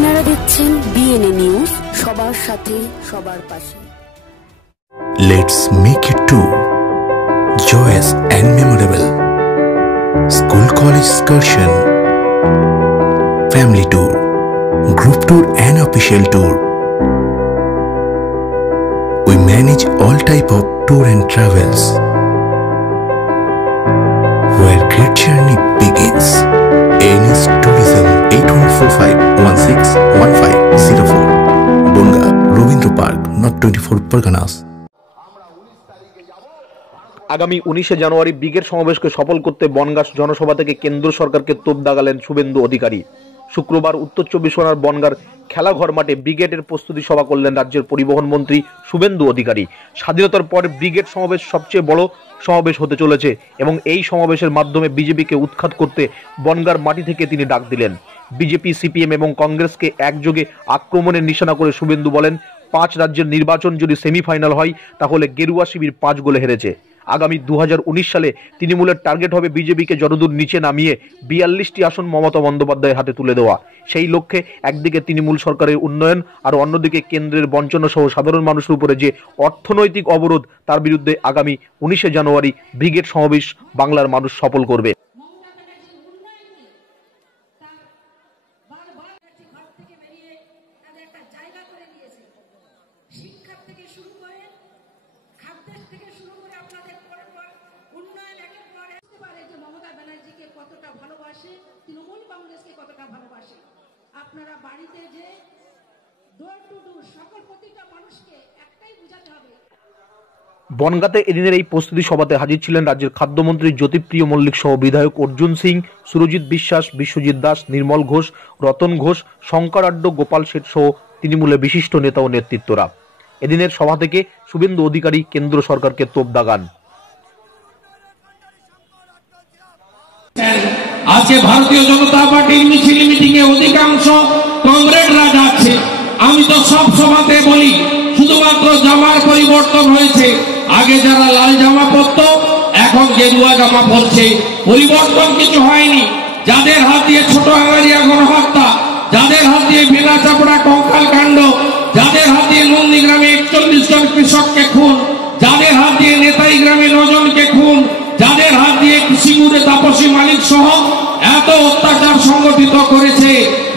আপনারা দেখছেন BNA news সবার সাথে সবার পাশে Let's make it tour joyous and memorable. School college excursion, family tour, group tour and official tour. We manage all type of tour and travels. Where great journey begins. Not 24 আগামী উনিশে জানুয়ারি brigade সমাবেশকে সফল করতে বনগাঁ জনসভা থেকে কেন্দ্র সরকারকে তোপ দাগালেন শুভেন্দু অধিকারী। শুক্রবার উত্তর চব্বিশ পরগনার বনগাঁর খেলাঘর মাঠে ব্রিগেডের প্রস্তুতি সভা করলেন রাজ্যের পরিবহন মন্ত্রী শুভেন্দু অধিকারী। স্বাধীনতার পর ব্রিগেড সমাবেশ সবচেয়ে বড় সমাবেশ হতে চলেছে এবং এই সমাবেশের মাধ্যমে বিজেপিকে উৎখাত করতে বনগাঁর মাটি থেকে তিনি ডাক দিলেন। বিজেপি, সিপিএম এবং কংগ্রেসকে একযোগে আক্রমণের নিশানা করে শুভেন্দু বলেন পাঁচ রাজ্যের নির্বাচন যদি সেমিফাইনাল হয়, তাহলে গেরুয়া শিবির পাঁচ গোলে হেরেছে। আগামী দু হাজার উনিশ সালে তৃণমূলের টার্গেট হবে বিজেপিকে যতদূর নিচে নামিয়ে বিয়াল্লিশটি আসন মমতা বন্দ্যোপাধ্যায়ের হাতে তুলে দেওয়া। সেই লক্ষ্যে একদিকে তৃণমূল সরকারের উন্নয়ন, আর অন্যদিকে কেন্দ্রের বঞ্চনা সহ সাধারণ মানুষের উপরে যে অর্থনৈতিক অবরোধ, তার বিরুদ্ধে আগামী উনিশে জানুয়ারি ব্রিগেড সমাবেশ বাংলার মানুষ সফল করবে মমতা ব্যানার্জির উন্নয়নকে তার বারবার একটি ঘর থেকে বেরিয়ে তাদের একটা জায়গা করে দিয়েছে শিক্ষার থেকে শুরু করে খাদ্যের থেকে শুরু করে আপনাদের পর পর উন্নয়ন একের পর এক বুঝতে পারে যে মমতা ব্যানার্জিকে কতটা ভালোবাসে তৃণমূল কংগ্রেসকে কতটা ভালোবাসে? আপনারা বাড়িতে যে ডোর টু ডোর সকল প্রতিটা মানুষকে একটাই বোঝাতে হবে। বনগাঁতে এদিনের এই প্রস্তুতি সভাতে হাজির ছিলেন রাজ্যের খাদ্যমন্ত্রী জ্যোতিপ্রিয় মল্লিক সহ বিধায়ক অর্জুন সিং, সুরজিৎ বিশ্বাস, বিশ্বজিৎ দাস, নির্মল ঘোষ, রতন ঘোষ শঙ্করাড্ড গোপাল শেঠ সহ তৃণমূলের বিশিষ্ট নেতা ও নেতৃত্বরা। এদিনের সভা থেকে শুভেন্দু অধিকারী কেন্দ্র সরকারকে তোপ দাগান আজকে ভারতীয় জনতা পার্টির মিছিল মিটিং এ অধিকাংশ কমরেডরা যাচ্ছে আমি তো সব সভাতে বলি, শুধুমাত্র জামার পরিবর্তন হয়েছে। আগে যারা লাল জামা পরত, এখন গেরুয়া জামা পরছে। পরিবর্তন কিছু হয়নি। যাদের হাত দিয়ে ছোট আঙারিয়া গণহত্যা, যাদের হাত দিয়ে বেলা চাপড়া কঙ্কাল কাণ্ড, যাদের হাত দিয়ে নন্দীগ্রামে একচল্লিশ জন কৃষককে খুন, যাদের হাত দিয়ে নেতাই গ্রামে যাদের দিয়ে কৃষিগুড়ে তাপসী মালিক সহ এত অত্যাচার সংগঠিত করেছে,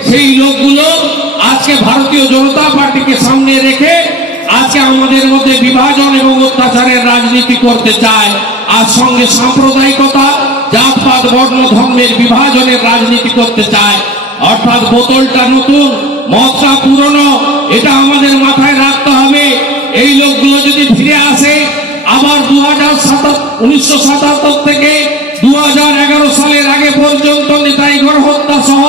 সেই লোকগুলো আজকে ভারতীয় জনতা পার্টিকে সামনে রেখে আজকে আমাদের মধ্যে বিভাজন এবং অত্যাচারের রাজনীতি করতে চায়। আর সঙ্গে সাম্প্রদায়িকতা, জাতপাত, বর্ণ, ধর্মের বিভাজনের রাজনীতি করতে চায়। অর্থাৎ বোতলটা নতুন, মদটা পুরনো, এটা আমাদের মাথায় রাখতে হবে। এই লোকগুলো যদি ফিরে আসে, আবার দু হাজার উনিশশো সাতাত্তর থেকে দু সালের আগে পর্যন্ত নেতাই হত্যা সহ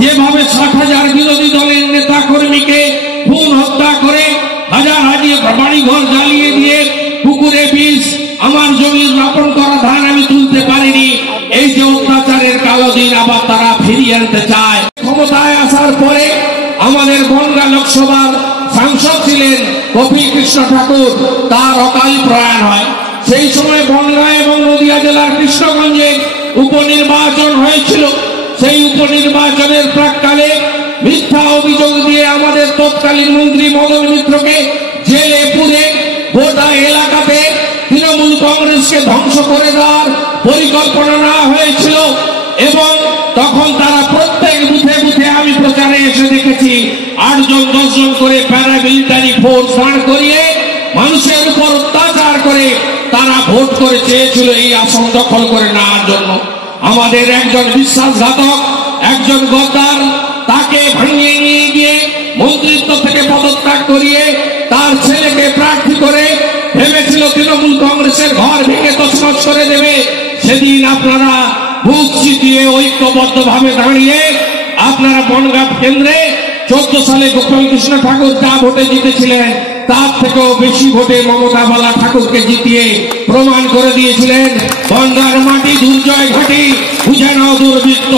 যেভাবে ষাট হাজার বিরোধী দলের নেতা কর্মীকে খুন হত্যা করে হাজার হাজার বাড়ি ঘর জ্বালিয়ে দিয়ে পুকুরে বিষ, আমার জমির রোপণ করা ধান আমি তুলতে পারিনি। এই যে অত্যাচারের কালো দিন আবার তারা ফিরিয়ে আনতে চায়। ক্ষমতায় আসার পরে আমাদের বনগা লোকসভার সাংসদ ছিলেন কপিল কৃষ্ণ ঠাকুর। তার অকাল প্রয়াণ হয়। সেই সময় বনগা এবং নদিয়া জেলার কৃষ্ণগঞ্জে উপনির্বাচন হয়েছিল। সেই উপনির্বাচনের প্রাককালে মিথ্যা অভিযোগ দিয়ে আমাদের তৎকালীন মন্ত্রী মদন মিত্রকে জেলে পুরে গোটা এলাকাতে তৃণমূল কংগ্রেসকে ধ্বংস করে দেওয়ার পরিকল্পনা নেওয়া হয়েছিল এবং তখন তারা প্রত্যেক বুথে বুথে আমি প্রচারে এসে দেখেছি, আটজন, দশজন করে প্যারামিলিটারি ফোর্স দাঁড় করিয়ে মানুষের উপর অত্যাচার করে তারা ভোট করে চেয়েছিল এই আসন দখল করে নেওয়ার জন্য। আমাদের একজন বিশ্বাসঘাতক, একজন গদ্দার, তাকে ভাঙিয়ে নিয়ে গিয়ে মন্ত্রিত্ব থেকে পদত্যাগ করিয়ে তার ছেলেকে প্রার্থী করে ভেবেছিল তৃণমূল কংগ্রেসের ঘর ভেঙে তছনছ করে দেবে। সেদিন আপনারা বুক চিতিয়ে ঐক্যবদ্ধ ভাবে দাঁড়িয়ে আপনারা বনগাঁ কেন্দ্রে চোদ্দ সালে গোপাল কৃষ্ণ ঠাকুর যা ভোটে জিতেছিলেন তার থেকেও বেশি ভোটে মমতা বালা ঠাকুরকে জিতিয়ে প্রমাণ করে দিয়েছিলেন বনগাঁর মাটি দুর্জয় ঘাটি বুঝে নাও দুর্বৃত্ত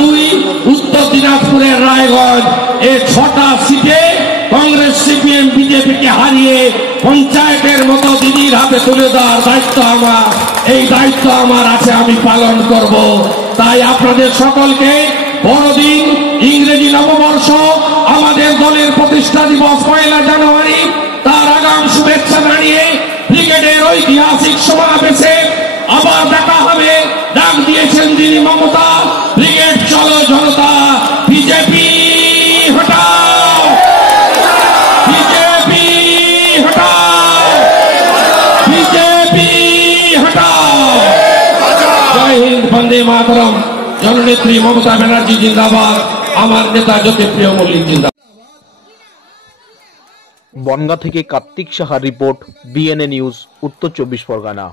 দুই উত্তর দিনাজপুরের রায়গঞ্জ, এ ছটা সিটে কংগ্রেস, সিপিএম, বিজেপিকে হারিয়ে পঞ্চায়েতের মতো দিদির হাতে তুলে দেওয়ার দায়িত্ব আমার। এই দায়িত্ব আমার আছে, আমি পালন করব। তাই আপনাদের সকলকে বড়দিন ইংরেজি নববর্ষ আমাদের দলের প্রতিষ্ঠা দিবস পয়লা জানুয়ারি। তার আগাম শুভেচ্ছা জানিয়ে ব্রিগেডের ঐতিহাসিক সমাবেশে আবার দেখা হবে। ডাক দিয়েছেন যিনি মমতা ব্রিগেড চলো জনতা, বিজেপি হটাও। BJP BJP Vande Mataram. জননেত্রী মমতা ব্যানার্জি জিন্দাবাদ, আমার নেতা জ্যোতিপ্রিয় মল্লিক জিন্দাবাদ। বনগা থেকে কার্তিক সাহার রিপোর্ট বিএনএ নিউজ উত্তর চব্বিশ পরগনা।